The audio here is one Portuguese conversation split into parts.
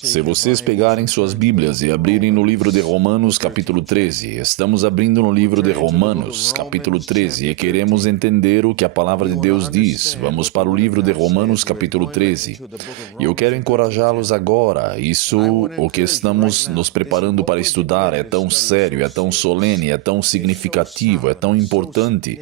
Se vocês pegarem suas Bíblias e abrirem no livro de Romanos, capítulo 13, estamos abrindo no livro de Romanos, capítulo 13, e queremos entender o que a palavra de Deus diz. Vamos para o livro de Romanos, capítulo 13. E eu quero encorajá-los agora. O que estamos nos preparando para estudar é tão sério, é tão solene, é tão significativo, é tão importante,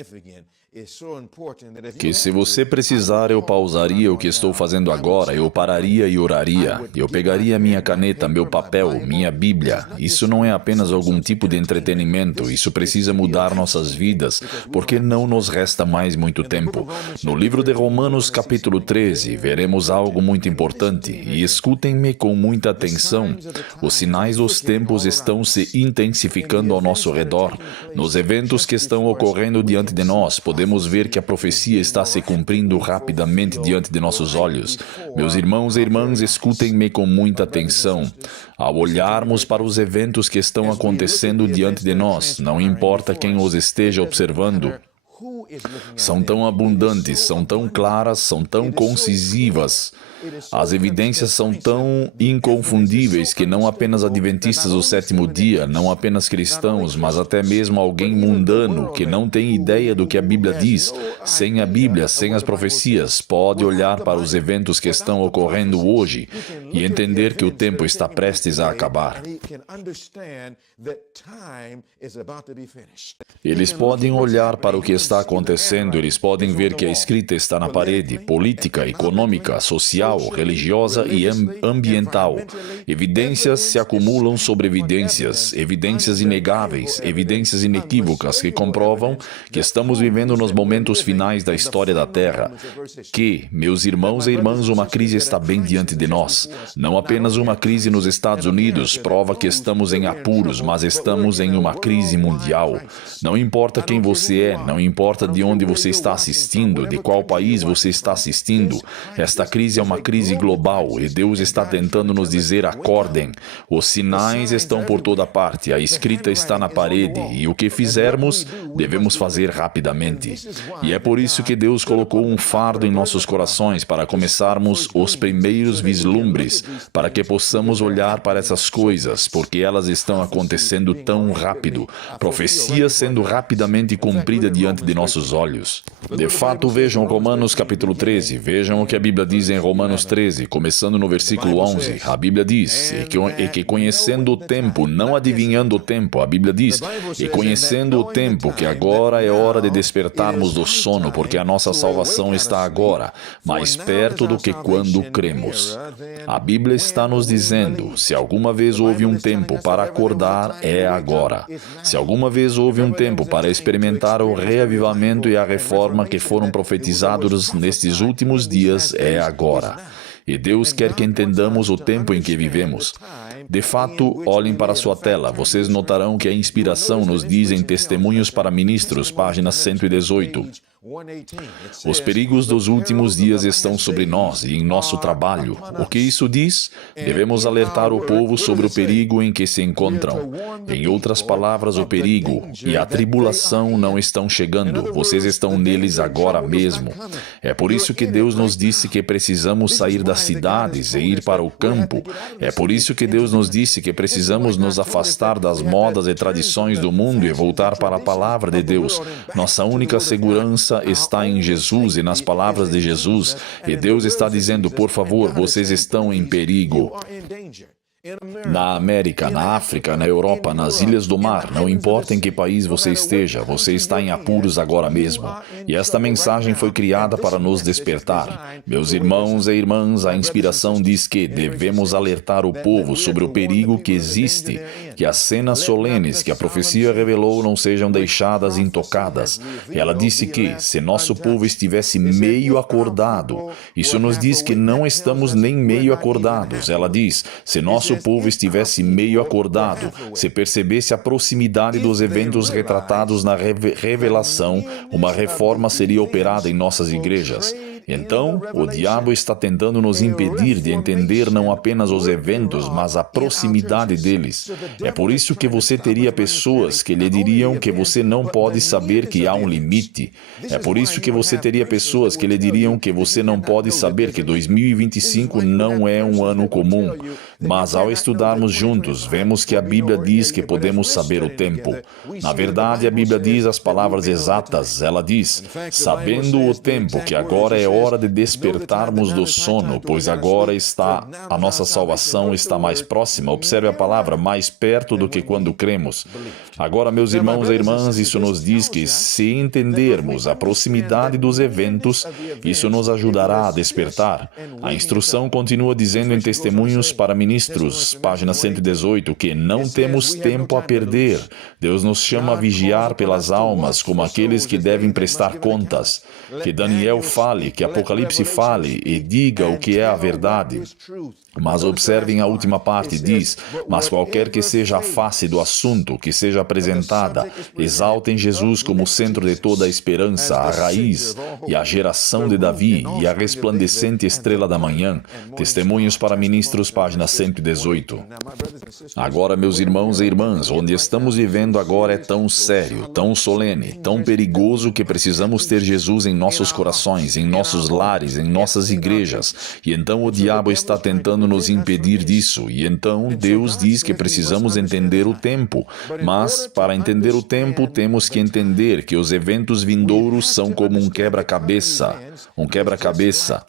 que se você precisar, eu pausaria o que estou fazendo agora, eu pararia e oraria. Eu pegaria minha caneta, meu papel, minha Bíblia. Isso não é apenas algum tipo de entretenimento, isso precisa mudar nossas vidas, porque não nos resta mais muito tempo. No livro de Romanos, capítulo 13, veremos algo muito importante, e escutem-me com muita atenção. Os sinais dos tempos estão se intensificando ao nosso redor. Nos eventos que estão ocorrendo diante de nós, podemos ver que a profecia está se cumprindo rapidamente diante de nossos olhos. Meus irmãos e irmãs, escutem-me com muita atenção. Ao olharmos para os eventos que estão acontecendo diante de nós, não importa quem os esteja observando, são tão abundantes, são tão claras, são tão concisivas. As evidências são tão inconfundíveis que não apenas adventistas do sétimo dia, não apenas cristãos, mas até mesmo alguém mundano que não tem ideia do que a Bíblia diz, sem a Bíblia, sem as profecias, pode olhar para os eventos que estão ocorrendo hoje e entender que o tempo está prestes a acabar. Eles podem olhar para o que está acontecendo, eles podem ver que a escrita está na parede, política, econômica, social, religiosa e ambiental. Evidências se acumulam sobre evidências, evidências inegáveis, evidências inequívocas que comprovam que estamos vivendo nos momentos finais da história da Terra. Que, meus irmãos e irmãs, uma crise está bem diante de nós. Não apenas uma crise nos Estados Unidos prova que estamos em apuros, mas estamos em uma crise mundial. Não importa quem você é, não importa de onde você está assistindo, de qual país você está assistindo, esta crise é uma crise global e Deus está tentando nos dizer: acordem. Os sinais estão por toda parte, a escrita está na parede e o que fizermos, devemos fazer rapidamente. E é por isso que Deus colocou um fardo em nossos corações para começarmos os primeiros vislumbres, para que possamos olhar para essas coisas, porque elas estão acontecendo tão rápido, profecia sendo rapidamente cumprida diante de nossos olhos. De fato, vejam Romanos capítulo 13, vejam o que a Bíblia diz em Romanos 13, começando no versículo 11. A Bíblia diz, e que conhecendo o tempo, não adivinhando o tempo, a Bíblia diz, e conhecendo o tempo, que agora é hora de despertarmos do sono, porque a nossa salvação está agora, mais perto do que quando cremos. A Bíblia está nos dizendo, se alguma vez houve um tempo para acordar, é agora. Se alguma vez houve um tempo para experimentar o reavivamento e a reforma que foram profetizados nestes últimos dias, é agora. E Deus quer que entendamos o tempo em que vivemos. De fato, olhem para sua tela. Vocês notarão que a inspiração nos diz em Testemunhos para Ministros, página 118. Os perigos dos últimos dias estão sobre nós e em nosso trabalho. O que isso diz? Devemos alertar o povo sobre o perigo em que se encontram. Em outras palavras, o perigo e a tribulação não estão chegando. Vocês estão neles agora mesmo. É por isso que Deus nos disse que precisamos sair das cidades e ir para o campo. É por isso que Deus nos disse que precisamos nos afastar das modas e tradições do mundo e voltar para a palavra de Deus. Nossa única segurança está em Jesus e nas palavras de Jesus. E Deus está dizendo, por favor, vocês estão em perigo. Na América, na África, na Europa, nas ilhas do mar, não importa em que país você esteja, você está em apuros agora mesmo. E esta mensagem foi criada para nos despertar. Meus irmãos e irmãs, a inspiração diz que devemos alertar o povo sobre o perigo que existe, que as cenas solenes que a profecia revelou não sejam deixadas intocadas. Ela disse que, se nosso povo estivesse meio acordado, isso nos diz que não estamos nem meio acordados. Ela diz, se nosso povo estivesse meio acordado, se percebesse a proximidade dos eventos retratados na revelação, uma reforma seria operada em nossas igrejas. Então, o diabo está tentando nos impedir de entender não apenas os eventos, mas a proximidade deles. É por isso que você teria pessoas que lhe diriam que você não pode saber que há um limite. É por isso que você teria pessoas que lhe diriam que você não pode saber que 2025 não é um ano comum. Mas ao estudarmos juntos, vemos que a Bíblia diz que podemos saber o tempo. Na verdade, a Bíblia diz as palavras exatas. Ela diz, sabendo o tempo, que agora é hora de despertarmos do sono, pois agora a nossa salvação está mais próxima. Observe a palavra, mais perto do que quando cremos. Agora, meus irmãos e irmãs, isso nos diz que se entendermos a proximidade dos eventos, isso nos ajudará a despertar. A instrução continua dizendo em Testemunhos para Ministros, página 118, que não temos tempo a perder. Deus nos chama a vigiar pelas almas, como aqueles que devem prestar contas. Que Daniel fale, que Apocalipse fale e diga o que é a verdade. Mas observem a última parte, diz, mas qualquer que seja a face do assunto que seja apresentada, exaltem Jesus como o centro de toda a esperança, a raiz e a geração de Davi e a resplandecente estrela da manhã. Testemunhos para Ministros, página 118. Agora, meus irmãos e irmãs, onde estamos vivendo agora é tão sério, tão solene, tão perigoso que precisamos ter Jesus em nossos corações, em nossos lares, em nossas igrejas. E então o diabo está tentando nos impedir disso. E então Deus diz que precisamos entender o tempo. Mas, para entender o tempo, temos que entender que os eventos vindouros são como um quebra-cabeça. Um quebra-cabeça.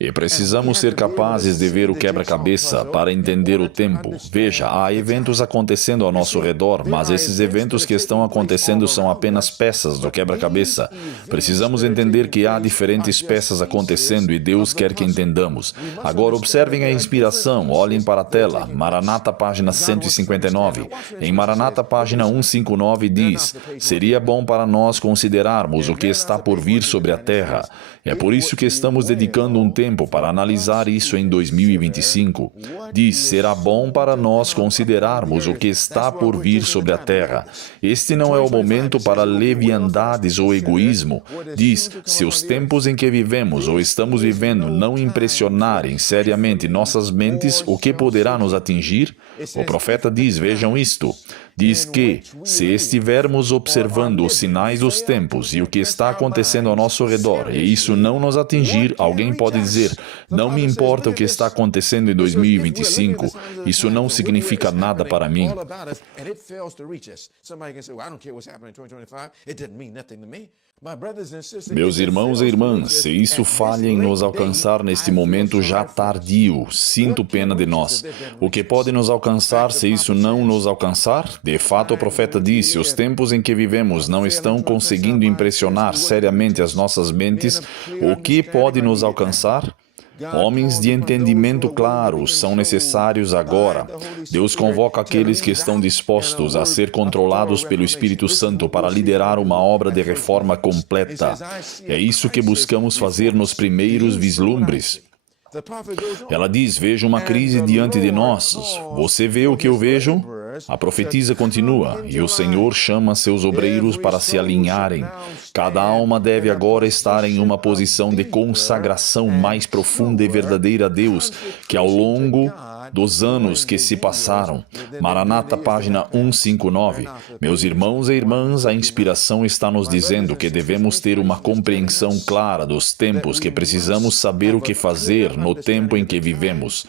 E precisamos ser capazes de ver o quebra-cabeça para entender o tempo. Veja, há eventos acontecendo ao nosso redor, mas esses eventos que estão acontecendo são apenas peças do quebra-cabeça. Precisamos entender que há diferentes peças acontecendo e Deus quer que entendamos. Agora observem a inspiração, olhem para a tela. Maranata, página 159. Em Maranata, página 159 diz, seria bom para nós considerarmos o que está por vir sobre a terra. É por isso que estamos dedicando um tempo para analisar isso em 2025. Diz, será bom para nós considerarmos o que está por vir sobre a terra. Este não é o momento para leviandades ou egoísmo. Diz, se os tempos em que vivemos ou estamos vivendo não impressionarem seriamente nossas mentes, o que poderá nos atingir? O profeta diz, vejam isto. Diz que, se estivermos observando os sinais dos tempos e o que está acontecendo ao nosso redor, e isso não nos atingir, alguém pode dizer, não me importa o que está acontecendo em 2025, isso não significa nada para mim. Meus irmãos e irmãs, se isso falha em nos alcançar neste momento já tardio, sinto pena de nós. O que pode nos alcançar se isso não nos alcançar? De fato, o profeta disse, os tempos em que vivemos não estão conseguindo impressionar seriamente as nossas mentes. O que pode nos alcançar? Homens de entendimento claro são necessários agora. Deus convoca aqueles que estão dispostos a ser controlados pelo Espírito Santo para liderar uma obra de reforma completa. É isso que buscamos fazer nos primeiros vislumbres. Ela diz, vejo uma crise diante de nós. Você vê o que eu vejo? A profetisa continua, e o Senhor chama seus obreiros para se alinharem. Cada alma deve agora estar em uma posição de consagração mais profunda e verdadeira a Deus, que ao longo dos anos que se passaram. Maranata, página 159. Meus irmãos e irmãs, a inspiração está nos dizendo que devemos ter uma compreensão clara dos tempos, que precisamos saber o que fazer no tempo em que vivemos.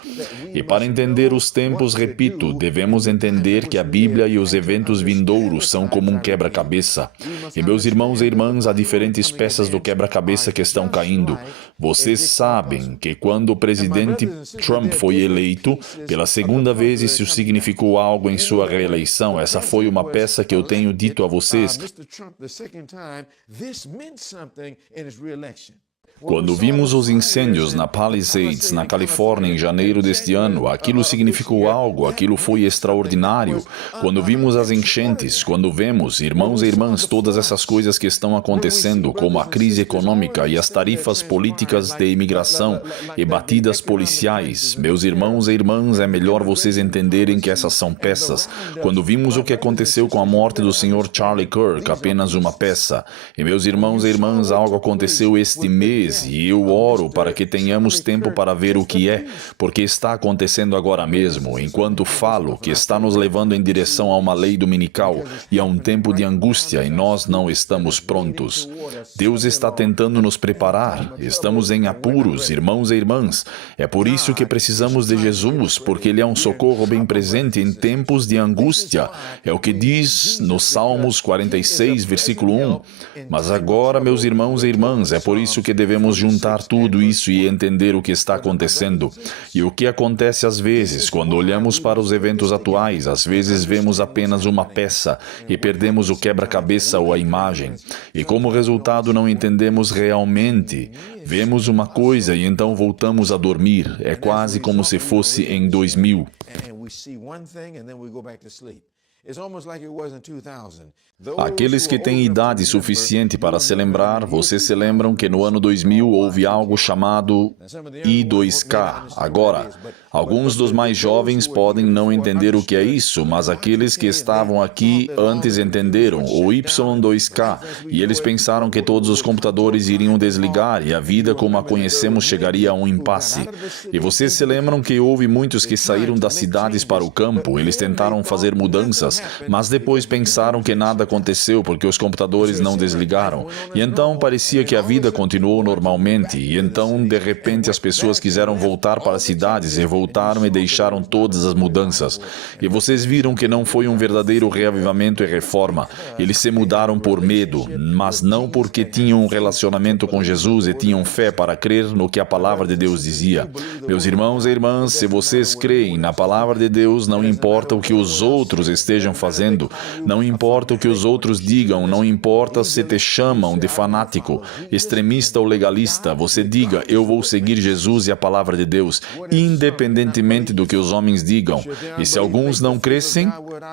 E para entender os tempos, repito, devemos entender que a Bíblia e os eventos vindouros são como um quebra-cabeça. E meus irmãos e irmãs, há diferentes peças do quebra-cabeça que estão caindo. Vocês sabem que quando o presidente Trump foi eleito, pela segunda vez isso significou algo em sua reeleição. Essa foi uma peça que eu tenho dito a vocês. Quando vimos os incêndios na Palisades, na Califórnia, em janeiro deste ano, aquilo significou algo, aquilo foi extraordinário. Quando vimos as enchentes, quando vemos, irmãos e irmãs, todas essas coisas que estão acontecendo, como a crise econômica e as tarifas políticas de imigração e batidas policiais, meus irmãos e irmãs, é melhor vocês entenderem que essas são peças. Quando vimos o que aconteceu com a morte do Sr. Charlie Kirk, apenas uma peça. E meus irmãos e irmãs, algo aconteceu este mês, e eu oro para que tenhamos tempo para ver o que é, porque está acontecendo agora mesmo, enquanto falo, que está nos levando em direção a uma lei dominical e a um tempo de angústia, e nós não estamos prontos. Deus está tentando nos preparar, estamos em apuros, irmãos e irmãs. É por isso que precisamos de Jesus, porque Ele é um socorro bem presente em tempos de angústia. É o que diz no Salmos 46, versículo 1. Mas agora, meus irmãos e irmãs, é por isso que devemos juntar tudo isso e entender o que está acontecendo. E o que acontece às vezes, quando olhamos para os eventos atuais, às vezes vemos apenas uma peça e perdemos o quebra-cabeça ou a imagem. E como resultado não entendemos realmente. Vemos uma coisa e então voltamos a dormir. É quase como se fosse em 2000. Aqueles que têm idade suficiente para se lembrar, vocês se lembram que no ano 2000 houve algo chamado I2K. Agora, alguns dos mais jovens podem não entender o que é isso, mas aqueles que estavam aqui antes entenderam, o Y2K, e eles pensaram que todos os computadores iriam desligar e a vida como a conhecemos chegaria a um impasse. E vocês se lembram que houve muitos que saíram das cidades para o campo, eles tentaram fazer mudanças, mas depois pensaram que nada aconteceu porque os computadores não desligaram. E então parecia que a vida continuou normalmente. E então, de repente, as pessoas quiseram voltar para as cidades e voltaram e deixaram todas as mudanças. E vocês viram que não foi um verdadeiro reavivamento e reforma. Eles se mudaram por medo, mas não porque tinham um relacionamento com Jesus e tinham fé para crer no que a palavra de Deus dizia. Meus irmãos e irmãs, se vocês creem na palavra de Deus, não importa o que os outros estejam fazendo, não importa o que os outros digam, não importa se te chamam de fanático, extremista ou legalista, você diga, eu vou seguir Jesus e a palavra de Deus, independentemente do que os homens digam. E se alguns não crescem,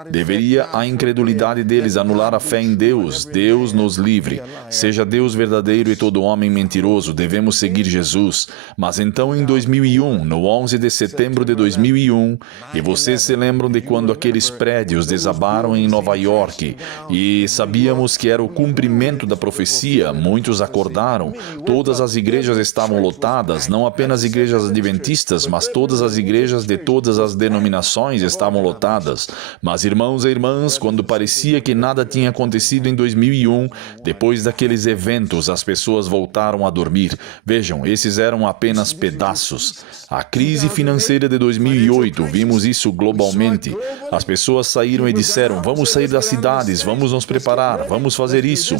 deveria a incredulidade deles anular a fé em Deus. Deus nos livre. Seja Deus verdadeiro e todo homem mentiroso, devemos seguir Jesus. Mas então em 2001, no 11 de setembro de 2001, e vocês se lembram de quando aqueles prédios desabaram em Nova York, e sabíamos que era o cumprimento da profecia, muitos acordaram, todas as igrejas estavam lotadas, não apenas igrejas adventistas, mas todas as igrejas de todas as denominações estavam lotadas. Mas irmãos e irmãs, quando parecia que nada tinha acontecido em 2001, depois daqueles eventos, as pessoas voltaram a dormir. Vejam, esses eram apenas pedaços. A crise financeira de 2008, vimos isso globalmente. As pessoas saíram e disseram, vamos sair das cidades, vamos nos preparar, vamos fazer isso.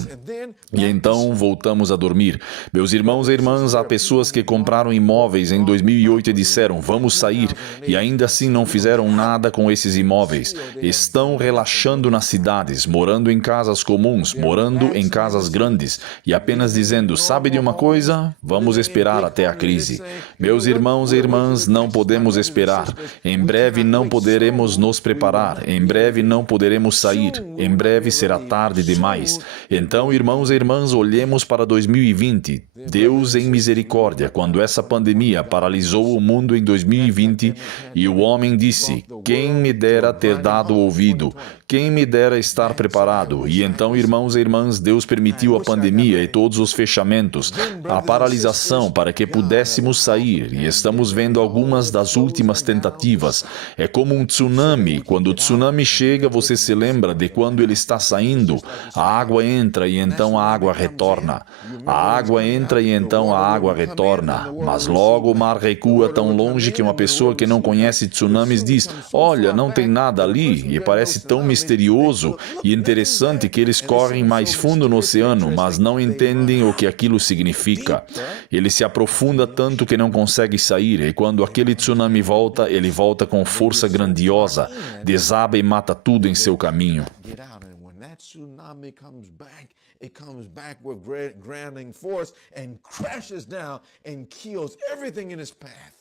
E então voltamos a dormir. Meus irmãos e irmãs, há pessoas que compraram imóveis em 2008 e disseram, vamos sair, e ainda assim não fizeram nada com esses imóveis. Estão relaxando nas cidades, morando em casas comuns, morando em casas grandes, e apenas dizendo, sabe de uma coisa? Vamos esperar até a crise. Meus irmãos e irmãs, não podemos esperar. Em breve não poderemos nos preparar. Em breve não poderemos sair. Em breve será tarde demais. Então, irmãos e irmãs, olhemos para 2020. Deus em misericórdia, quando essa pandemia paralisou o mundo em 2020, e o homem disse, quem me dera ter dado ouvido, quem me dera estar preparado. E então, irmãos e irmãs, Deus permitiu a pandemia e todos os fechamentos, a paralisação para que pudéssemos sair, e estamos vendo algumas das últimas tentativas. É como um tsunami. Quando o tsunami chega, você se lembra de quando ele está saindo, a água entra e então a água retorna. A água entra e então a água retorna. Mas logo o mar recua tão longe que uma pessoa que não conhece tsunamis diz, olha, não tem nada ali, e parece tão misterioso e interessante que eles correm mais fundo no oceano, mas não entendem o que aquilo significa. Ele se aprofunda tanto que não consegue sair, e quando aquele tsunami volta, ele volta com força grandiosa, desaba e mata tudo em seu caminho. tsunami comes back. It comes back with grounding force and crashes down and kills everything in its path.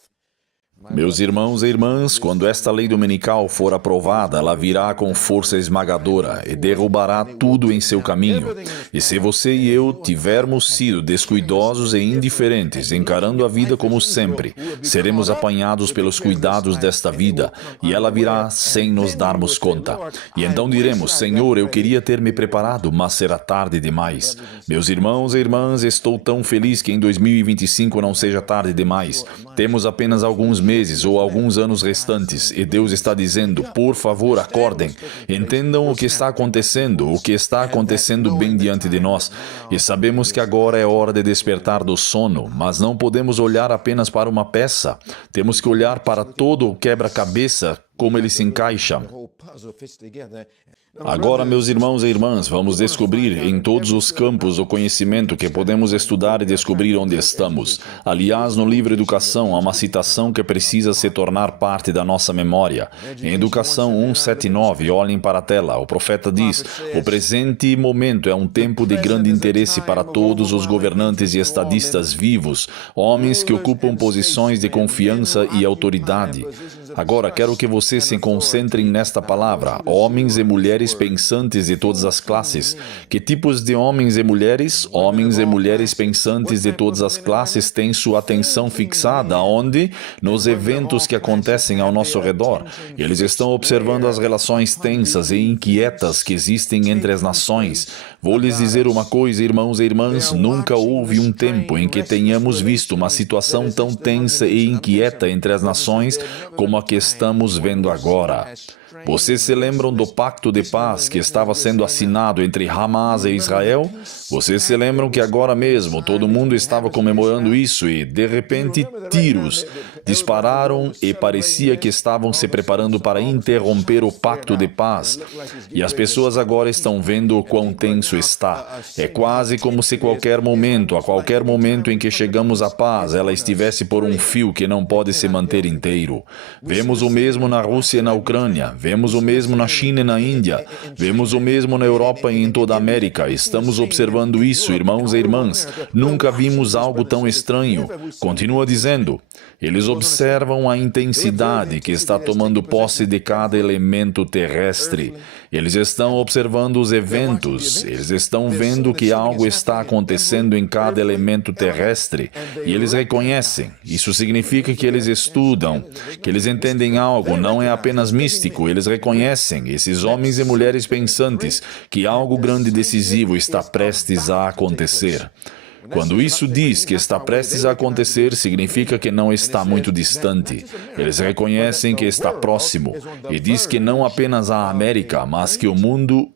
Meus irmãos e irmãs, quando esta lei dominical for aprovada, ela virá com força esmagadora e derrubará tudo em seu caminho. E se você e eu tivermos sido descuidosos e indiferentes, encarando a vida como sempre, seremos apanhados pelos cuidados desta vida, e ela virá sem nos darmos conta. E então diremos: Senhor, eu queria ter me preparado, mas será tarde demais. Meus irmãos e irmãs, estou tão feliz que em 2025 não seja tarde demais. Temos apenas alguns meses ou alguns anos restantes, e Deus está dizendo: por favor, acordem, entendam o que está acontecendo bem diante de nós, e sabemos que agora é hora de despertar do sono, mas não podemos olhar apenas para uma peça, temos que olhar para todo o quebra-cabeça, como ele se encaixa. Agora, meus irmãos e irmãs, vamos descobrir em todos os campos do conhecimento que podemos estudar e descobrir onde estamos. Aliás, no livro Educação, há uma citação que precisa se tornar parte da nossa memória. Em Educação 1:7-9, olhem para a tela, o profeta diz: o presente momento é um tempo de grande interesse para todos os governantes e estadistas vivos, homens que ocupam posições de confiança e autoridade. Agora, quero que vocês se concentrem nesta palavra: homens e mulheres pensantes de todas as classes. Que tipos de homens e mulheres? Homens e mulheres pensantes de todas as classes têm sua atenção fixada onde? Nos eventos que acontecem ao nosso redor. Eles estão observando as relações tensas e inquietas que existem entre as nações. Vou lhes dizer uma coisa, irmãos e irmãs, nunca houve um tempo em que tenhamos visto uma situação tão tensa e inquieta entre as nações como a que estamos vendo agora. Vocês se lembram do pacto de paz que estava sendo assinado entre Hamas e Israel? Vocês se lembram que agora mesmo todo mundo estava comemorando isso e, de repente, tiros dispararam e parecia que estavam se preparando para interromper o pacto de paz. E as pessoas agora estão vendo o quão tenso está. É quase como se a qualquer momento em que chegamos à paz, ela estivesse por um fio que não pode se manter inteiro. Vemos o mesmo na Rússia e na Ucrânia. Vemos o mesmo na China e na Índia. Vemos o mesmo na Europa e em toda a América. Estamos observando isso, irmãos e irmãs. Nunca vimos algo tão estranho. Continua dizendo: eles observam a intensidade que está tomando posse de cada elemento terrestre. Eles estão observando os eventos. Eles estão vendo que algo está acontecendo em cada elemento terrestre. E eles reconhecem. Isso significa que eles estudam, que eles entendem algo. Não é apenas místico. Eles reconhecem, esses homens e mulheres pensantes, que algo grande e decisivo está prestes a acontecer. Quando isso diz que está prestes a acontecer, significa que não está muito distante. Eles reconhecem que está próximo. E diz que não apenas a América, mas que o mundo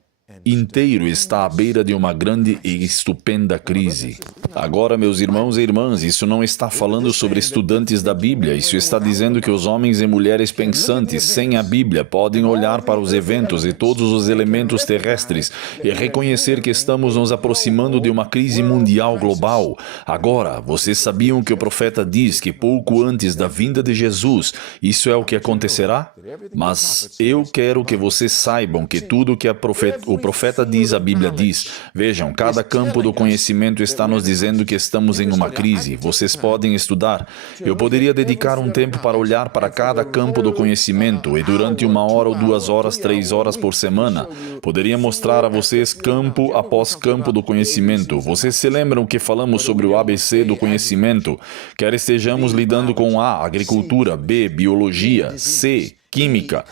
inteiro está à beira de uma grande e estupenda crise. Agora, meus irmãos e irmãs, isso não está falando sobre estudantes da Bíblia. Isso está dizendo que os homens e mulheres pensantes, sem a Bíblia, podem olhar para os eventos e todos os elementos terrestres e reconhecer que estamos nos aproximando de uma crise mundial global. Agora, vocês sabiam que o profeta diz que pouco antes da vinda de Jesus, isso é o que acontecerá? Mas eu quero que vocês saibam que tudo o que o profeta diz, a Bíblia diz. Vejam, cada campo do conhecimento está nos dizendo que estamos em uma crise. Vocês podem estudar. Eu poderia dedicar um tempo para olhar para cada campo do conhecimento e durante 1 hora ou 2 horas, 3 horas por semana, poderia mostrar a vocês campo após campo do conhecimento. Vocês se lembram que falamos sobre o ABC do conhecimento? Quer estejamos lidando com A, agricultura, B, biologia, C, química,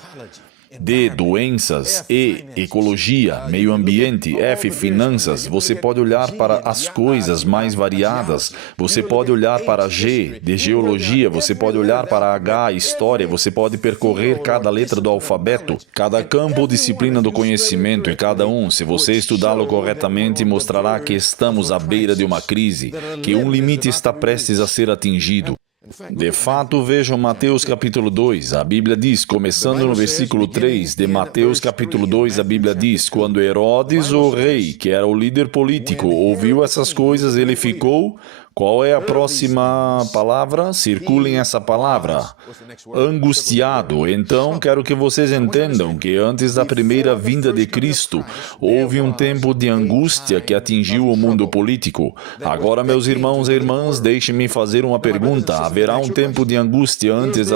D, doenças, E, ecologia, meio ambiente, F, finanças. Você pode olhar para as coisas mais variadas. Você pode olhar para G, de geologia. Você pode olhar para H, história. Você pode percorrer cada letra do alfabeto. Cada campo ou disciplina do conhecimento, e cada um, se você estudá-lo corretamente, mostrará que estamos à beira de uma crise, que um limite está prestes a ser atingido. De fato, vejam Mateus capítulo 2, a Bíblia diz, começando no versículo 3 de Mateus capítulo 2, a Bíblia diz: quando Herodes, o rei, que era o líder político, ouviu essas coisas, ele ficou Qual é a próxima palavra? Circulem essa palavra. Angustiado. Então, quero que vocês entendam que antes da primeira vinda de Cristo, houve um tempo de angústia que atingiu o mundo político. Agora, meus irmãos e irmãs, deixem-me fazer uma pergunta. Haverá um tempo de angústia antes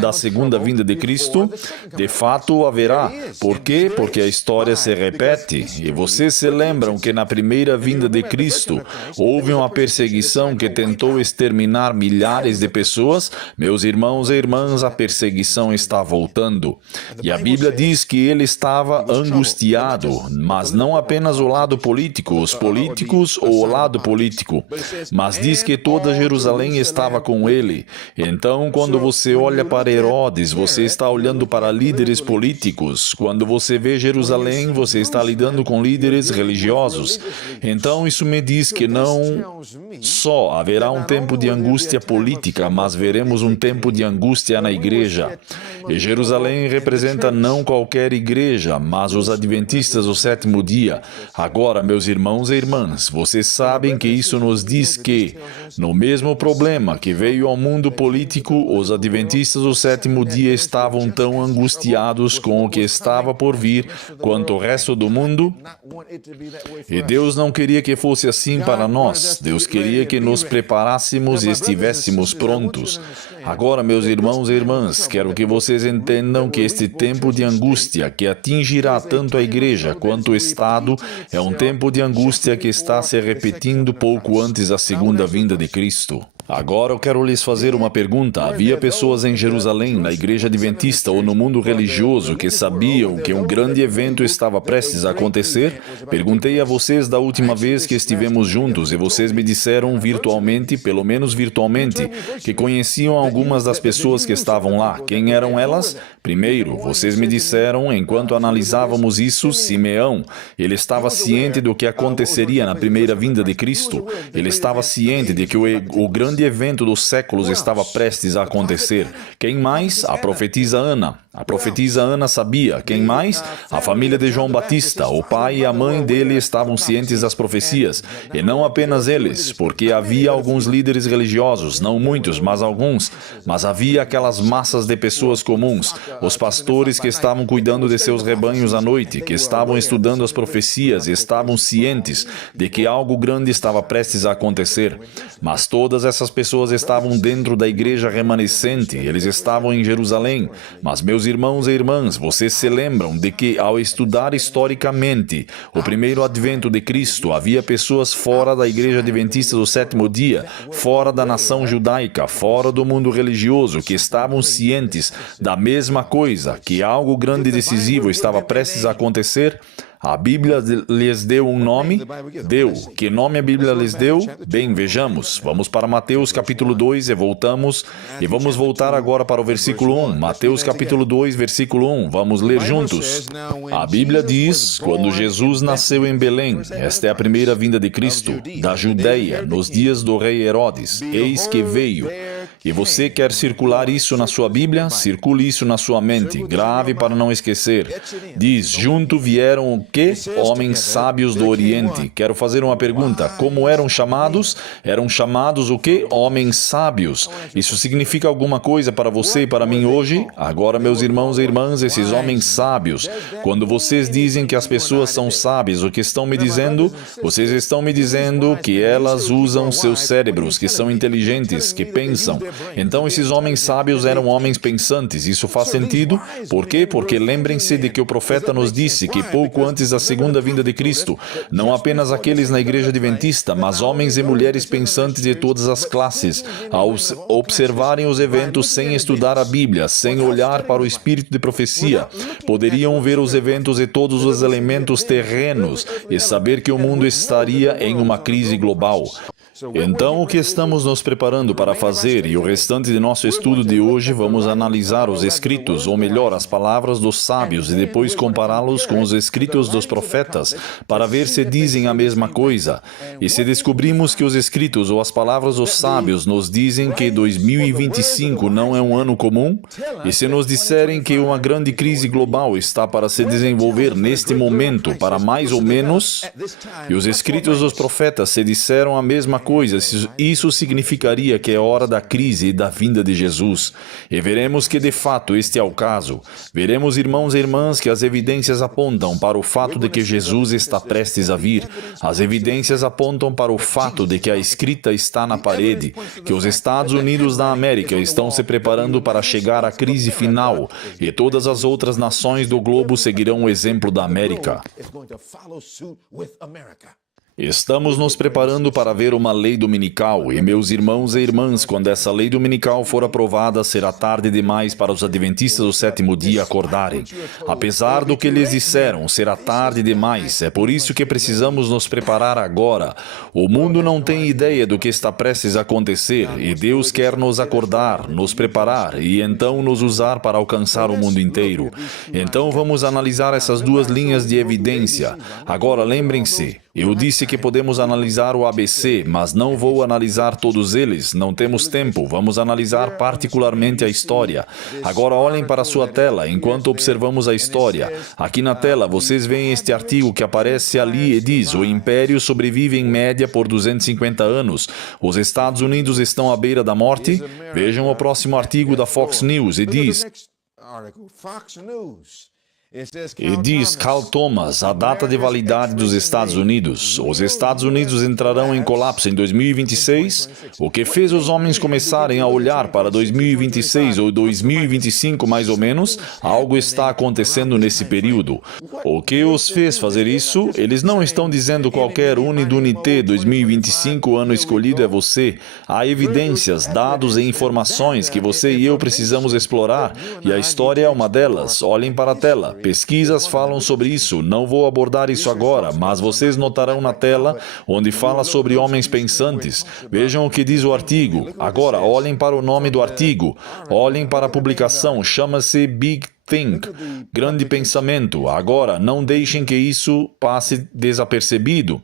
da segunda vinda de Cristo? De fato, haverá. Por quê? Porque a história se repete. E vocês se lembram que na primeira vinda de Cristo, houve uma perseguição que tentou exterminar milhares de pessoas? Meus irmãos e irmãs, a perseguição está voltando. E a Bíblia diz que ele estava angustiado, mas não apenas o lado político, os políticos ou o lado político, mas diz que toda Jerusalém estava com ele. Então, quando você olha para Herodes, você está olhando para líderes políticos. Quando você vê Jerusalém, você está lidando com líderes religiosos. Então, isso me diz que não só haverá um tempo de angústia política, mas veremos um tempo de angústia na igreja. E Jerusalém representa não qualquer igreja, mas os adventistas do sétimo dia. Agora, meus irmãos e irmãs, vocês sabem que isso nos diz que, no mesmo problema que veio ao mundo político, os adventistas do sétimo dia estavam tão angustiados com o que estava por vir quanto o resto do mundo. E Deus não queria que fosse assim para nós. Deus queria que nos preparássemos e estivéssemos prontos. Agora, meus irmãos e irmãs, quero que vocês entendam que este tempo de angústia que atingirá tanto a igreja quanto o Estado é um tempo de angústia que está se repetindo pouco antes da segunda vinda de Cristo. Agora eu quero lhes fazer uma pergunta. Havia pessoas em Jerusalém, na igreja adventista ou no mundo religioso que sabiam que um grande evento estava prestes a acontecer? Perguntei a vocês da última vez que estivemos juntos e vocês me disseram virtualmente, pelo menos virtualmente, que conheciam algumas das pessoas que estavam lá. Quem eram elas? Primeiro, vocês me disseram, enquanto analisávamos isso, Simeão. Ele estava ciente do que aconteceria na primeira vinda de Cristo. Ele estava ciente de que o grande evento dos séculos estava prestes a acontecer. Quem mais? A profetisa Ana. A profetisa Ana sabia. Quem mais? A família de João Batista. O pai e a mãe dele estavam cientes das profecias. E não apenas eles, porque havia alguns líderes religiosos, não muitos, mas alguns. Mas havia aquelas massas de pessoas comuns, os pastores que estavam cuidando de seus rebanhos à noite, que estavam estudando as profecias e estavam cientes de que algo grande estava prestes a acontecer. Mas todas essas pessoas estavam dentro da igreja remanescente, eles estavam em Jerusalém. Mas, meus irmãos e irmãs, vocês se lembram de que, ao estudar historicamente o primeiro advento de Cristo, havia pessoas fora da igreja adventista do sétimo dia, fora da nação judaica, fora do mundo religioso, que estavam cientes da mesma coisa, que algo grande e decisivo estava prestes a acontecer? A Bíblia lhes deu um nome? Deu. Que nome a Bíblia lhes deu? Bem, vejamos. Vamos para Mateus capítulo 2 e vamos voltar agora para o versículo 1. Mateus capítulo 2, versículo 1. Vamos ler juntos. A Bíblia diz, quando Jesus nasceu em Belém, esta é a primeira vinda de Cristo, da Judeia, nos dias do rei Herodes, eis que veio. E você quer circular isso na sua Bíblia? Circule isso na sua mente. Grave para não esquecer. Diz, junto vieram o quê? Homens sábios do Oriente. Quero fazer uma pergunta. Como eram chamados? Eram chamados o quê? Homens sábios. Isso significa alguma coisa para você e para mim hoje? Agora, meus irmãos e irmãs, esses homens sábios, quando vocês dizem que as pessoas são sábias, o que estão me dizendo? Vocês estão me dizendo que elas usam seus cérebros, que são inteligentes, que pensam. Então, esses homens sábios eram homens pensantes. Isso faz sentido? Por quê? Porque lembrem-se de que o profeta nos disse que pouco antes da segunda vinda de Cristo, não apenas aqueles na igreja adventista, mas homens e mulheres pensantes de todas as classes, ao observarem os eventos sem estudar a Bíblia, sem olhar para o espírito de profecia, poderiam ver os eventos e todos os elementos terrenos e saber que o mundo estaria em uma crise global. Então, o que estamos nos preparando para fazer e o restante de nosso estudo de hoje, vamos analisar os escritos, ou melhor, as palavras dos sábios, e depois compará-los com os escritos dos profetas, para ver se dizem a mesma coisa. E se descobrimos que os escritos ou as palavras dos sábios nos dizem que 2025 não é um ano comum, e se nos disserem que uma grande crise global está para se desenvolver neste momento, para mais ou menos, e os escritos dos profetas se disseram a mesma coisa, isso significaria que é hora da crise e da vinda de Jesus. E veremos que de fato este é o caso. Veremos, irmãos e irmãs, que as evidências apontam para o fato de que Jesus está prestes a vir. As evidências apontam para o fato de que a escrita está na parede, que os Estados Unidos da América estão se preparando para chegar à crise final e todas as outras nações do globo seguirão o exemplo da América. Estamos nos preparando para ver uma lei dominical, e meus irmãos e irmãs, quando essa lei dominical for aprovada, será tarde demais para os adventistas do sétimo dia acordarem. Apesar do que lhes disseram, será tarde demais. É por isso que precisamos nos preparar agora. O mundo não tem ideia do que está prestes a acontecer, e Deus quer nos acordar, nos preparar, e então nos usar para alcançar o mundo inteiro. Então vamos analisar essas duas linhas de evidência. Agora lembrem-se, eu disse que podemos analisar o ABC, mas não vou analisar todos eles, não temos tempo, vamos analisar particularmente a história. Agora olhem para a sua tela, enquanto observamos a história. Aqui na tela, vocês veem este artigo que aparece ali e diz: o Império sobrevive em média por 250 anos. Os Estados Unidos estão à beira da morte? Vejam o próximo artigo da Fox News e diz... E diz Carl Thomas, a data de validade dos Estados Unidos. Os Estados Unidos entrarão em colapso em 2026, o que fez os homens começarem a olhar para 2026 ou 2025 mais ou menos. Algo está acontecendo nesse período. O que os fez fazer isso? Eles não estão dizendo qualquer unidunité 2025, o ano escolhido é você. Há evidências, dados e informações que você e eu precisamos explorar, e a história é uma delas. Olhem para a tela. Pesquisas falam sobre isso. Não vou abordar isso agora, mas vocês notarão na tela onde fala sobre homens pensantes. Vejam o que diz o artigo. Agora, olhem para o nome do artigo. Olhem para a publicação. Chama-se Big Think, grande pensamento. Agora, não deixem que isso passe desapercebido.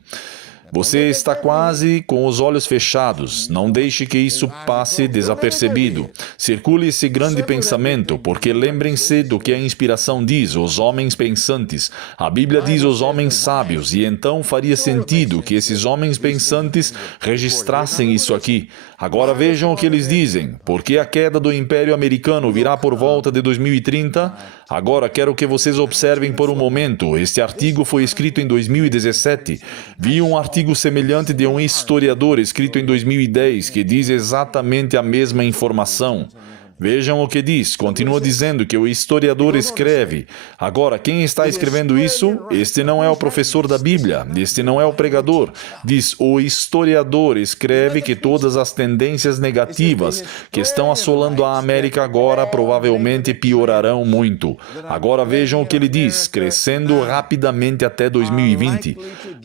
Você está quase com os olhos fechados. Não deixe que isso passe desapercebido. Circule esse grande pensamento, porque lembrem-se do que a inspiração diz, os homens pensantes. A Bíblia diz os homens sábios, e então faria sentido que esses homens pensantes registrassem isso aqui. Agora vejam o que eles dizem. Porque a queda do Império Americano virá por volta de 2030? Agora quero que vocês observem por um momento. Este artigo foi escrito em 2017. Vi um artigo semelhante de um historiador escrito em 2010 que diz exatamente a mesma informação. Vejam o que diz. Continua dizendo que o historiador escreve. Agora, quem está escrevendo isso? Este não é o professor da Bíblia. Este não é o pregador. Diz, o historiador escreve que todas as tendências negativas que estão assolando a América agora provavelmente piorarão muito. Agora vejam o que ele diz. Crescendo rapidamente até 2020.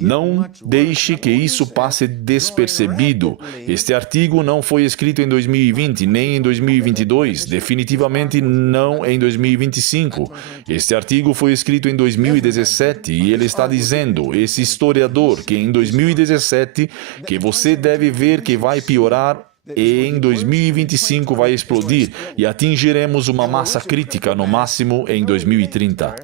Não deixe que isso passe despercebido. Este artigo não foi escrito em 2020, nem em 2022. Definitivamente não em 2025. Este artigo foi escrito em 2017 e ele está dizendo, esse historiador, que em 2017, que você deve ver que vai piorar e em 2025 vai explodir e atingiremos uma massa crítica no máximo em 2030.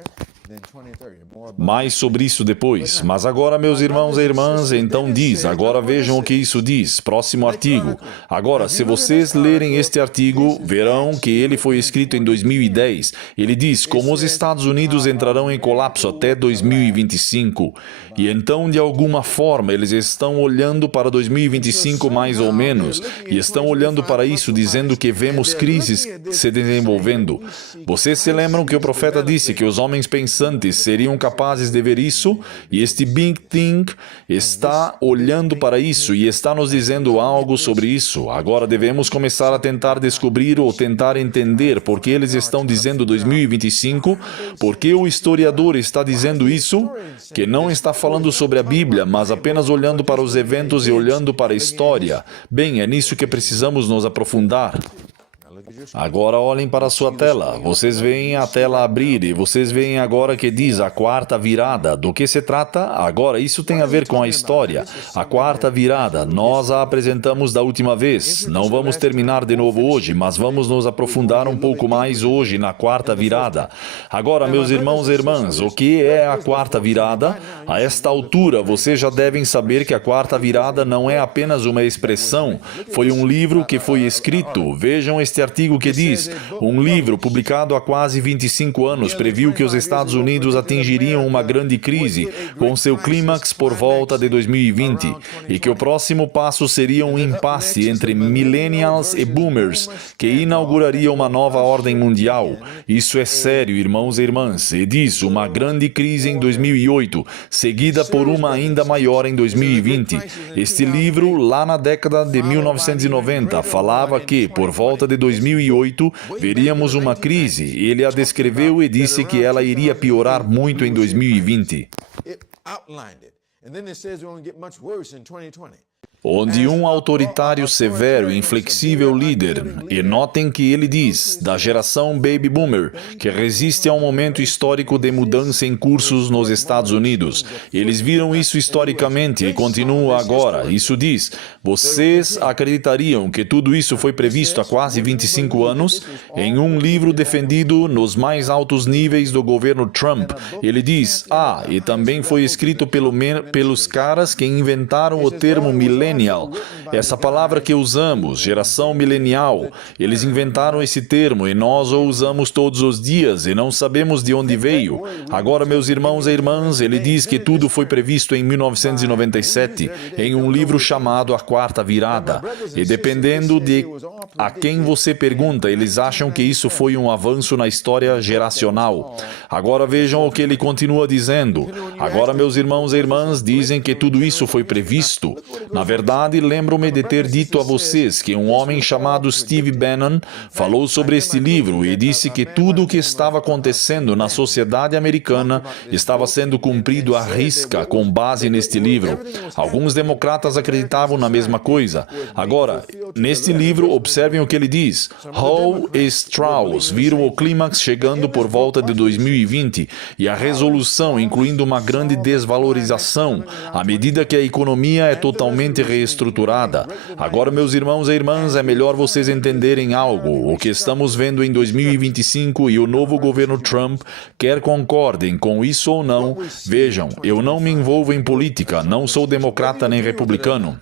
Mais sobre isso depois. Mas agora, meus irmãos e irmãs, então diz, agora vejam o que isso diz. Próximo artigo. Agora, se vocês lerem este artigo, verão que ele foi escrito em 2010. Ele diz, como os Estados Unidos entrarão em colapso até 2025. E então, de alguma forma, eles estão olhando para 2025 mais ou menos. E estão olhando para isso, dizendo que vemos crises se desenvolvendo. Vocês se lembram que o profeta disse que os homens pensantes seriam capazes de ver isso? E este Big Think está olhando para isso e está nos dizendo algo sobre isso. Agora devemos começar a tentar descobrir ou tentar entender por que eles estão dizendo 2025, por que o historiador está dizendo isso, que não está falando sobre a Bíblia, mas apenas olhando para os eventos e olhando para a história. Bem, é nisso que precisamos nos aprofundar. Agora olhem para a sua tela. Vocês veem a tela abrir e vocês veem agora que diz a quarta virada. Do que se trata? Agora, isso tem a ver com a história. A quarta virada, nós a apresentamos da última vez. Não vamos terminar de novo hoje, mas vamos nos aprofundar um pouco mais hoje na quarta virada. Agora, meus irmãos e irmãs, o que é a quarta virada? A esta altura, vocês já devem saber que a quarta virada não é apenas uma expressão. Foi um livro que foi escrito. Vejam este artigo que diz: um livro publicado há quase 25 anos previu que os Estados Unidos atingiriam uma grande crise, com seu clímax por volta de 2020, e que o próximo passo seria um impasse entre millennials e boomers, que inauguraria uma nova ordem mundial. Isso é sério, irmãos e irmãs, e diz uma grande crise em 2008, seguida por uma ainda maior em 2020. Este livro, lá na década de 1990, falava que, por volta de 2008, veríamos uma crise. Ele a descreveu e disse que ela iria piorar muito em 2020. Onde um autoritário, severo e inflexível líder, e notem que ele diz, da geração Baby Boomer, que resiste a um momento histórico de mudança em cursos nos Estados Unidos. Eles viram isso historicamente e continuam agora. Isso diz, vocês acreditariam que tudo isso foi previsto há quase 25 anos? Em um livro defendido nos mais altos níveis do governo Trump, ele diz, e também foi escrito pelos caras que inventaram o termo millennial. Essa palavra que usamos, geração milenial, eles inventaram esse termo e nós o usamos todos os dias e não sabemos de onde veio. Agora, meus irmãos e irmãs, ele diz que tudo foi previsto em 1997, em um livro chamado A Quarta Virada. E dependendo de a quem você pergunta, eles acham que isso foi um avanço na história geracional. Agora vejam o que ele continua dizendo. Agora, meus irmãos e irmãs, dizem que tudo isso foi previsto. Na verdade, lembro-me de ter dito a vocês que um homem chamado Steve Bannon falou sobre este livro e disse que tudo o que estava acontecendo na sociedade americana estava sendo cumprido à risca com base neste livro. Alguns democratas acreditavam na mesma coisa. Agora, neste livro, observem o que ele diz. Hall e Strauss viram o clímax chegando por volta de 2020 e a resolução, incluindo uma grande desvalorização, à medida que a economia é totalmente reestruturada. Agora, meus irmãos e irmãs, é melhor vocês entenderem algo. O que estamos vendo em 2025 e o novo governo Trump, quer concordem com isso ou não, vejam, eu não me envolvo em política, não sou democrata nem republicano.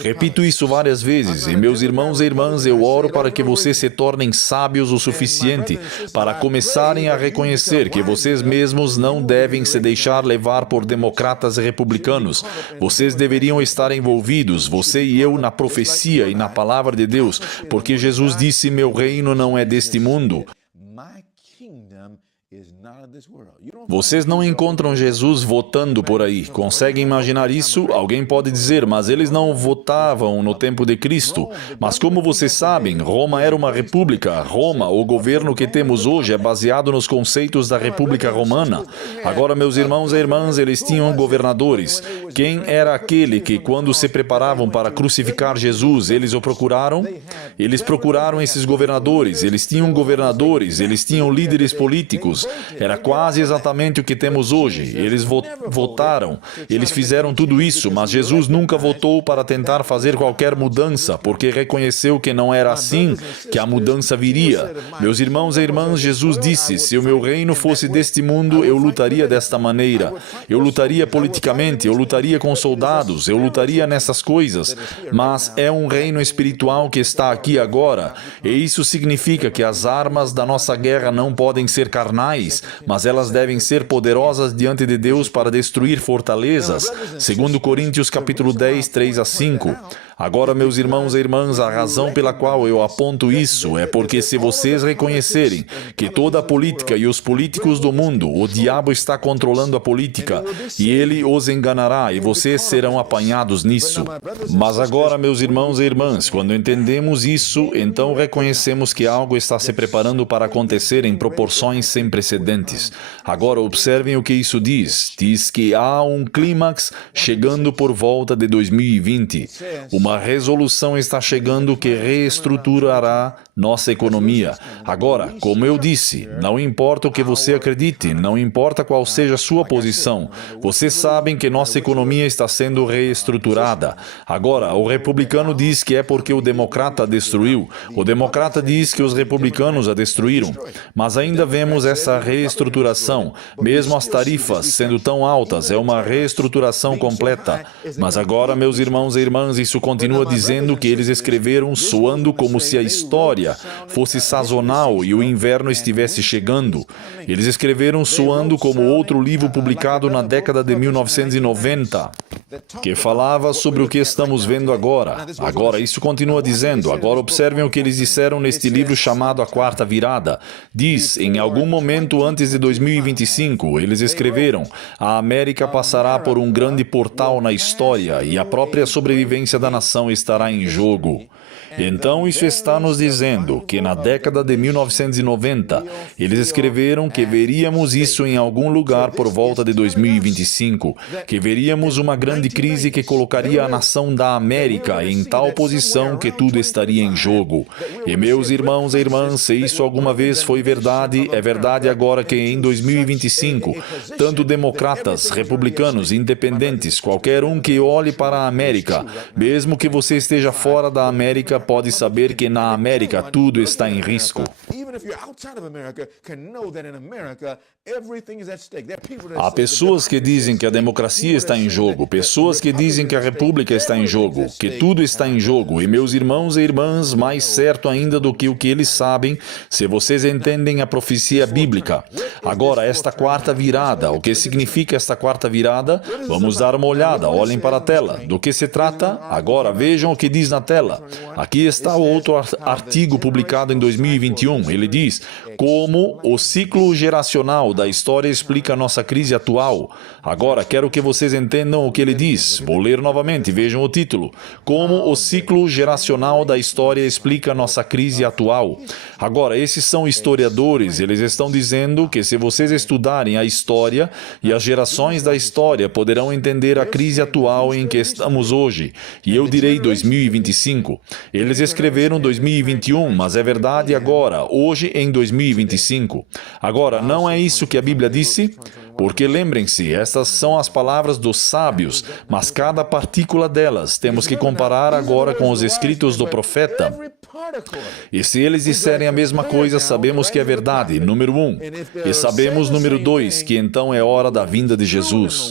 Repito isso várias vezes, e meus irmãos e irmãs, eu oro para que vocês se tornem sábios o suficiente para começarem a reconhecer que vocês mesmos não devem se deixar levar por democratas e republicanos. Vocês deveriam estar envolvidos, você e eu, na profecia e na palavra de Deus, porque Jesus disse, meu reino não é deste mundo. Vocês não encontram Jesus votando por aí. Conseguem imaginar isso? Alguém pode dizer, mas eles não votavam no tempo de Cristo. Mas como vocês sabem, Roma era uma república. Roma, o governo que temos hoje, é baseado nos conceitos da República Romana. Agora, meus irmãos e irmãs, eles tinham governadores. Quem era aquele que, quando se preparavam para crucificar Jesus, eles o procuraram? Eles procuraram esses governadores. Eles tinham governadores, eles tinham líderes políticos. Era quase exatamente o que temos hoje. Eles votaram, eles fizeram tudo isso, mas Jesus nunca votou para tentar fazer qualquer mudança, porque reconheceu que não era assim que a mudança viria. Meus irmãos e irmãs, Jesus disse, se o meu reino fosse deste mundo, eu lutaria desta maneira. Eu lutaria politicamente, eu lutaria com soldados, eu lutaria nessas coisas, mas é um reino espiritual que está aqui agora, e isso significa que as armas da nossa guerra não podem ser carnais, mas elas devem ser poderosas diante de Deus para destruir fortalezas. 2 Coríntios capítulo 10, 3-5. Agora, meus irmãos e irmãs, a razão pela qual eu aponto isso é porque se vocês reconhecerem que toda a política e os políticos do mundo, o diabo está controlando a política e ele os enganará e vocês serão apanhados nisso. Mas agora, meus irmãos e irmãs, quando entendemos isso, então reconhecemos que algo está se preparando para acontecer em proporções sem precedentes. Agora, observem o que isso diz. Diz que há um clímax chegando por volta de 2020. Uma Uma resolução está chegando que reestruturará nossa economia. Agora, como eu disse, não importa o que você acredite, não importa qual seja a sua posição, vocês sabem que nossa economia está sendo reestruturada. Agora, o republicano diz que é porque o democrata a destruiu. O democrata diz que os republicanos a destruíram. Mas ainda vemos essa reestruturação. Mesmo as tarifas sendo tão altas, é uma reestruturação completa. Mas agora, meus irmãos e irmãs, isso continua dizendo que eles escreveram soando como se a história fosse sazonal e o inverno estivesse chegando. Eles escreveram soando como outro livro publicado na década de 1990, que falava sobre o que estamos vendo agora. Agora, isso continua dizendo. Agora, observem o que eles disseram neste livro chamado A Quarta Virada. Diz, em algum momento antes de 2025, eles escreveram: a América passará por um grande portal na história e a própria sobrevivência da nação estará em jogo. Então, isso está nos dizendo que na década de 1990, eles escreveram que veríamos isso em algum lugar por volta de 2025, que veríamos uma grande crise que colocaria a nação da América em tal posição que tudo estaria em jogo. E meus irmãos e irmãs, se isso alguma vez foi verdade, é verdade agora que em 2025, tanto democratas, republicanos, independentes, qualquer um que olhe para a América, mesmo que você esteja fora da América, pode saber que na América tudo está em risco. Há pessoas que dizem que a democracia está em jogo, pessoas que dizem que a república está em jogo, que tudo está em jogo. E meus irmãos e irmãs, mais certo ainda do que o que eles sabem, se vocês entendem a profecia bíblica. Agora, esta quarta virada, o que significa esta quarta virada? Vamos dar uma olhada, olhem para a tela. Do que se trata? Agora, vejam o que diz na tela. Aqui está o outro artigo publicado em 2021. Ele diz: como o ciclo geracional da história explica a nossa crise atual. Agora, quero que vocês entendam o que ele diz. Vou ler novamente, vejam o título. Como o ciclo geracional da história explica a nossa crise atual. Agora, esses são historiadores. Eles estão dizendo que se vocês estudarem a história e as gerações da história, poderão entender a crise atual em que estamos hoje. E eu direi 2025. Eles escreveram 2021, mas é verdade agora, hoje em 2025. Agora, não é isso que a Bíblia disse? Porque lembrem-se, estas são as palavras dos sábios, mas cada partícula delas temos que comparar agora com os escritos do profeta. E se eles disserem a mesma coisa, sabemos que é verdade, número 1. E sabemos, número 2, que então é hora da vinda de Jesus.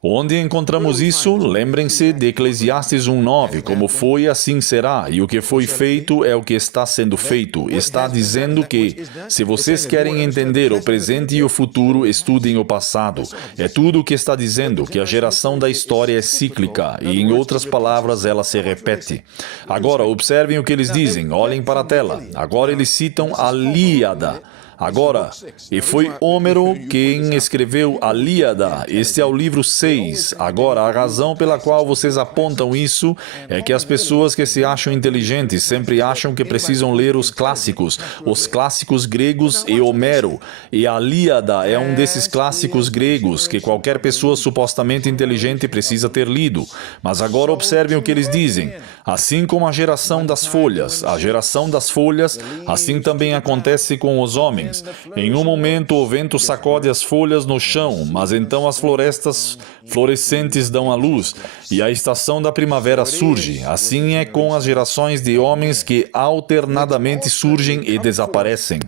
Onde encontramos isso? Lembrem-se de Eclesiastes 1:9, como foi, assim será, e o que foi feito é o que está sendo feito. Está dizendo que, se vocês querem entender o presente e o futuro, estudem o passado. É tudo o que está dizendo, que a geração da história é cíclica, e em outras palavras, ela se repete. Agora, observem o que eles dizem, olhem para a tela. Agora eles citam a Ilíada. Agora, e foi Homero quem escreveu a Ilíada. Este é o livro 6. Agora, a razão pela qual vocês apontam isso é que as pessoas que se acham inteligentes sempre acham que precisam ler os clássicos gregos e Homero. E a Ilíada é um desses clássicos gregos que qualquer pessoa supostamente inteligente precisa ter lido. Mas agora observem o que eles dizem. Assim como a geração das folhas, assim também acontece com os homens. Em um momento o vento sacode as folhas no chão, mas então as florestas florescentes dão à luz, e a estação da primavera surge. Assim é com as gerações de homens que alternadamente surgem e desaparecem.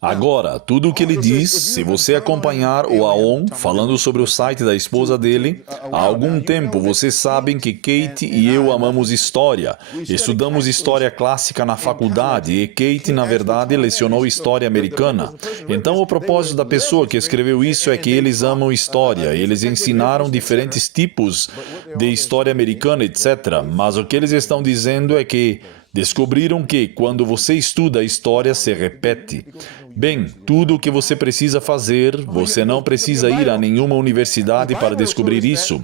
Agora, tudo o que ele diz, se você acompanhar o Aon falando sobre o site da esposa dele, há algum tempo vocês sabem que Kate e eu amamos história. Estudamos história clássica na faculdade e Kate, na verdade, lecionou história americana. Então, o propósito da pessoa que escreveu isso é que eles amam história. Eles ensinaram diferentes tipos de história americana, etc. Mas o que eles estão dizendo é que descobriram que, quando você estuda a história, se repete. Bem, tudo o que você precisa fazer, você não precisa ir a nenhuma universidade para descobrir isso.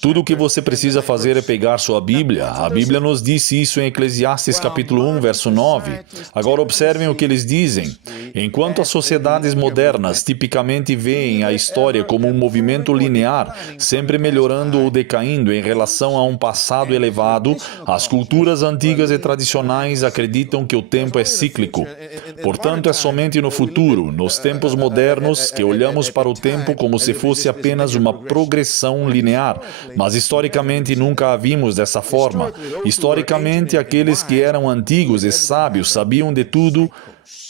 Tudo o que você precisa fazer é pegar sua Bíblia. A Bíblia nos disse isso em Eclesiastes capítulo 1, verso 9. Agora observem o que eles dizem. Enquanto as sociedades modernas tipicamente veem a história como um movimento linear, sempre melhorando ou decaindo em relação a um passado elevado, as culturas antigas e tradicionais acreditam que o tempo é cíclico. Portanto, é somente no futuro, nos tempos modernos, que olhamos para o tempo como se fosse apenas uma progressão linear, mas historicamente nunca a vimos dessa forma. Historicamente, aqueles que eram antigos e sábios sabiam de tudo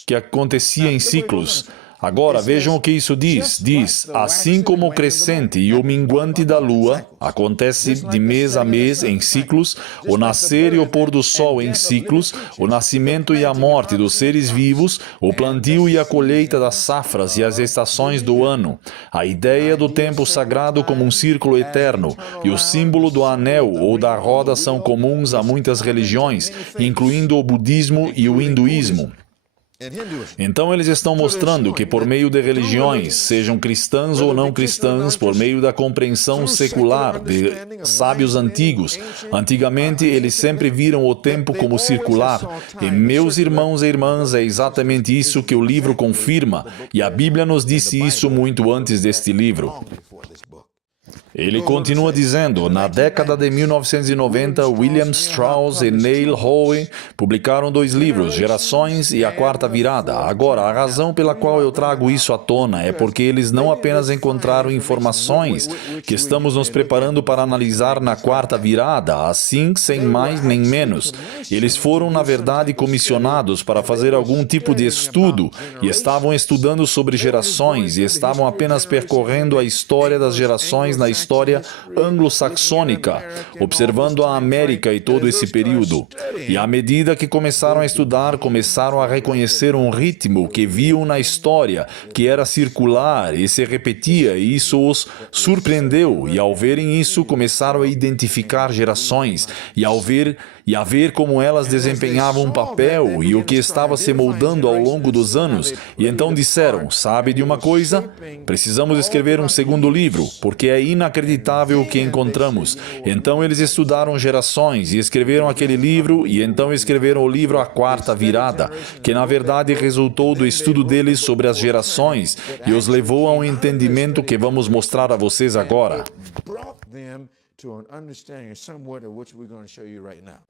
que acontecia em ciclos. Agora, vejam o que isso diz. Diz, assim como o crescente e o minguante da lua acontece de mês a mês em ciclos, o nascer e o pôr do sol em ciclos, o nascimento e a morte dos seres vivos, o plantio e a colheita das safras e as estações do ano. A ideia do tempo sagrado como um círculo eterno e o símbolo do anel ou da roda são comuns a muitas religiões, incluindo o budismo e o hinduísmo. Então eles estão mostrando que por meio de religiões, sejam cristãs ou não cristãs, por meio da compreensão secular de sábios antigos, antigamente eles sempre viram o tempo como circular. E meus irmãos e irmãs, é exatamente isso que o livro confirma, e a Bíblia nos disse isso muito antes deste livro. Ele continua dizendo, na década de 1990, William Strauss e Neil Howe publicaram 2 livros, Gerações e A Quarta Virada. Agora, a razão pela qual eu trago isso à tona é porque eles não apenas encontraram informações que estamos nos preparando para analisar na Quarta Virada, assim, sem mais nem menos. Eles foram, na verdade, comissionados para fazer algum tipo de estudo e estavam estudando sobre gerações e estavam apenas percorrendo a história das gerações na história anglo-saxônica, observando a América e todo esse período. E à medida que começaram a estudar, começaram a reconhecer um ritmo que viam na história, que era circular e se repetia, e isso os surpreendeu. E ao verem isso, começaram a identificar gerações, e a ver como elas desempenhavam um papel e o que estava se moldando ao longo dos anos. E então disseram, sabe de uma coisa? Precisamos escrever um segundo livro, porque é inacreditável o que encontramos. Então eles estudaram gerações e escreveram aquele livro, e então escreveram o livro A Quarta Virada, que na verdade resultou do estudo deles sobre as gerações e os levou a um entendimento que vamos mostrar a vocês agora. To an understanding somewhat of what we're going to show you right now.